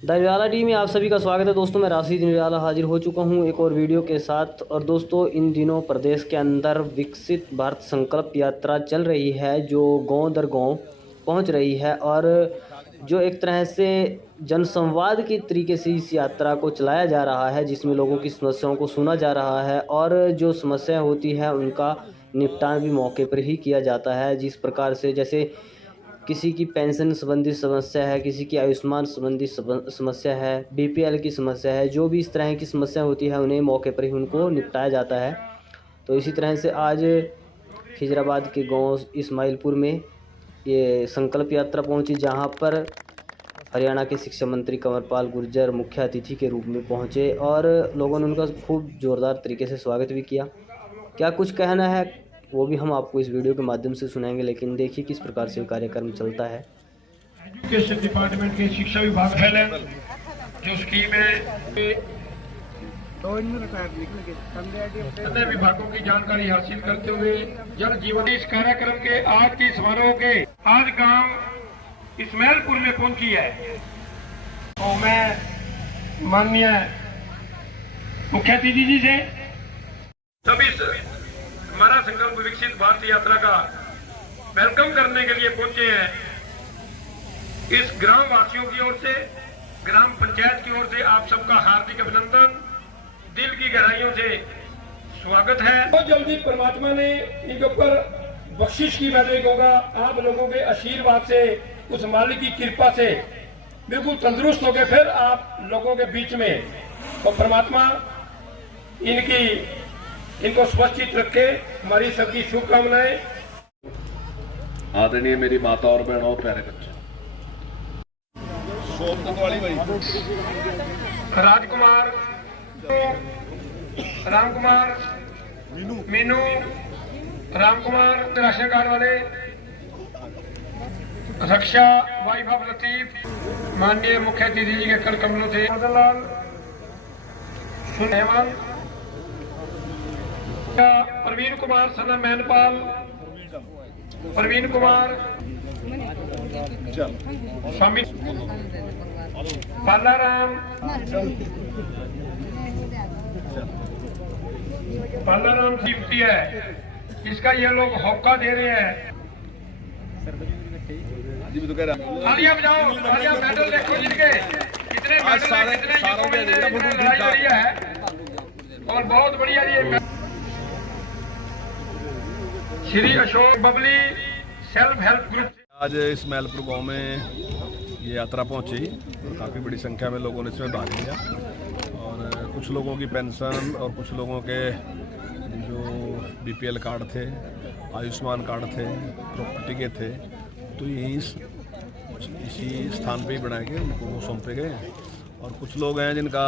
The Nirala TV में आप सभी का स्वागत है। दोस्तों मैं राशिद निराला हाजिर हो चुका हूं एक और वीडियो के साथ। और दोस्तों इन दिनों प्रदेश के अंदर विकसित भारत संकल्प यात्रा चल रही है, जो गांव दर गांव पहुंच रही है और जो एक तरह से जनसंवाद के तरीके से इस यात्रा को चलाया जा रहा है, जिसमें लोगों की समस्याओं को सुना जा रहा है और जो समस्या होती है उनका निपटान भी मौके पर ही किया जाता है। जिस प्रकार से जैसे किसी की पेंशन संबंधी समस्या है, किसी की आयुष्मान संबंधी समस्या है, बीपीएल की समस्या है, जो भी इस तरह की समस्या होती है उन्हें मौके पर ही उनको निपटाया जाता है। तो इसी तरह से आज खिजराबाद के गांव इस्माइलपुर में ये संकल्प यात्रा पहुंची, जहां पर हरियाणा के शिक्षा मंत्री कंवरपाल गुर्जर मुख्य अतिथि के रूप में पहुंचे और लोगों ने उनका खूब ज़ोरदार तरीके से स्वागत भी किया। क्या कुछ कहना है वो भी हम आपको इस वीडियो के माध्यम से सुनाएंगे, लेकिन देखिए किस प्रकार से कार्यक्रम चलता है। एजुकेशन डिपार्टमेंट के शिक्षा विभाग है जो स्कीम है, अन्य विभागों की जानकारी हासिल करते हुए जल जीवन इस कार्यक्रम के आज के समारोह के आज गांव इस्माइलपुर में पहुंची है। तो मैं माननीय मुख्य अतिथि जी से सभी हमारा संकल्प विकसित भारत यात्रा का वेलकम करने के लिए पहुंचे हैं। इस ग्राम वासियों की ओर से, ग्राम पंचायत की ओर से आप सबका हार्दिक अभिनंदन, दिल की गहराइयों से स्वागत है। बहुत जल्दी परमात्मा ने इनके ऊपर बख्शिश की मैं कहूंगा, आप लोगों के आशीर्वाद से, उस मालिक की कृपा से बिल्कुल तंदुरुस्त हो गए फिर आप लोगों के बीच में। और परमात्मा इनको स्वस्थित रखे, हमारी सबकी शुभकामनाएं। आदरणीय मेरी माता और बहनों और प्यारे बच्चे, राजकुमार, रामकुमार, मीनू, रामकुमार राशन कार्ड वाले, रक्षा, वाइफ ऑफ लतीफ, माननीय मुख्य अतिथि जी के कर कमलों से मदनलाल, हेमंत, प्रवीण कुमार, सना मैनपाल, प्रवीण कुमार, स्वामी पालाराम, पालाराम कीमती है, इसका ये लोग होका दे रहे हैं। तालियां बजाओ, तालियां। मेडल देखो जिनके कितने मेडल हैं, कितने युवाओं ने लड़ाई लड़ी है और बहुत बढ़िया ये Shri Ashok Babli self help group. आज इस्माइलपुर गांव में ये यात्रा पहुंची और काफ़ी बड़ी संख्या में लोगों ने इसमें भाग लिया और कुछ लोगों की पेंशन और कुछ लोगों के जो बीपीएल कार्ड थे, आयुष्मान कार्ड थे, प्रॉपर्टी के थे, तो यहीं इसी स्थान पे ही बनाए गए, उनको वो सौंपे गए। और कुछ लोग हैं जिनका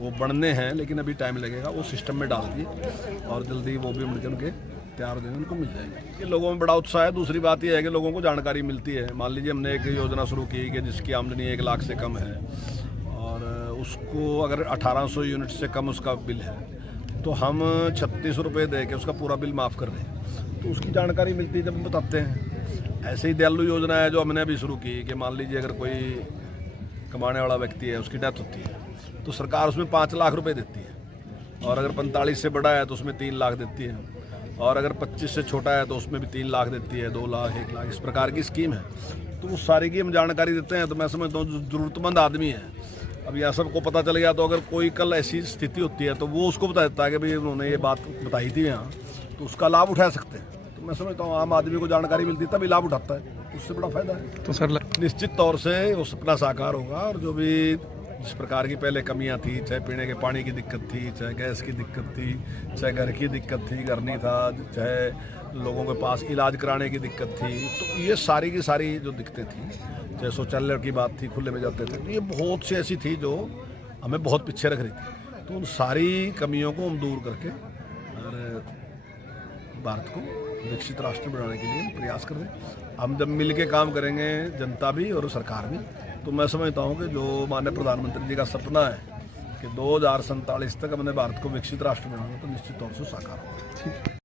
वो बनने हैं लेकिन अभी टाइम लगेगा, वो सिस्टम में डाल दिए और जल्दी वो भी उनके तैयार देने उनको मिल जाएंगे। ये लोगों में बड़ा उत्साह है। दूसरी बात यह है कि लोगों को जानकारी मिलती है। मान लीजिए हमने एक योजना शुरू की कि जिसकी आमदनी 1 लाख से कम है और उसको अगर 1800 यूनिट से कम उसका बिल है तो हम 36 रुपये दे के उसका पूरा बिल माफ़ कर रहे हैं। तो उसकी जानकारी मिलती है जब हम बताते हैं। ऐसे ही दयालु योजना है जो हमने अभी शुरू की कि मान लीजिए अगर कोई कमाने वाला व्यक्ति है, उसकी डेथ होती है तो सरकार उसमें 5 लाख रुपये देती है और अगर 45 से बड़ा है तो उसमें 3 लाख देती है और अगर 25 से छोटा है तो उसमें भी 3 लाख देती है, 2 लाख, 1 लाख, इस प्रकार की स्कीम है। तो वो सारी की हम जानकारी देते हैं। तो मैं समझता हूँ जो ज़रूरतमंद आदमी है, अब यह सबको पता चल गया तो अगर कोई कल ऐसी स्थिति होती है तो वो उसको बता देता है कि भाई उन्होंने ये बात बताई थी यहाँ, तो उसका लाभ उठा सकते हैं। तो मैं समझता हूँ आम आदमी को जानकारी मिलती तभी लाभ उठाता है, उससे बड़ा फायदा है। तो सर निश्चित तौर से वो सपना साकार होगा और जो भी जिस प्रकार की पहले कमियां थी, चाहे पीने के पानी की दिक्कत थी, चाहे गैस की दिक्कत थी, चाहे घर की दिक्कत थी, घर नहीं था, चाहे लोगों के पास इलाज कराने की दिक्कत थी, तो ये सारी की सारी जो दिक्कतें थी, चाहे शौचालय की बात थी, खुले में जाते थे, तो ये बहुत सी ऐसी थी जो हमें बहुत पीछे रख रही थी। तो उन सारी कमियों को हम दूर करके और भारत को विकसित राष्ट्र बनाने के लिए प्रयास कर रहे हैं। हम जब मिल के काम करेंगे, जनता भी और सरकार भी, तो मैं समझता हूँ कि जो माननीय प्रधानमंत्री जी का सपना है कि 2047 तक हमने भारत को विकसित राष्ट्र बनाना, तो निश्चित तौर से साकार होगा।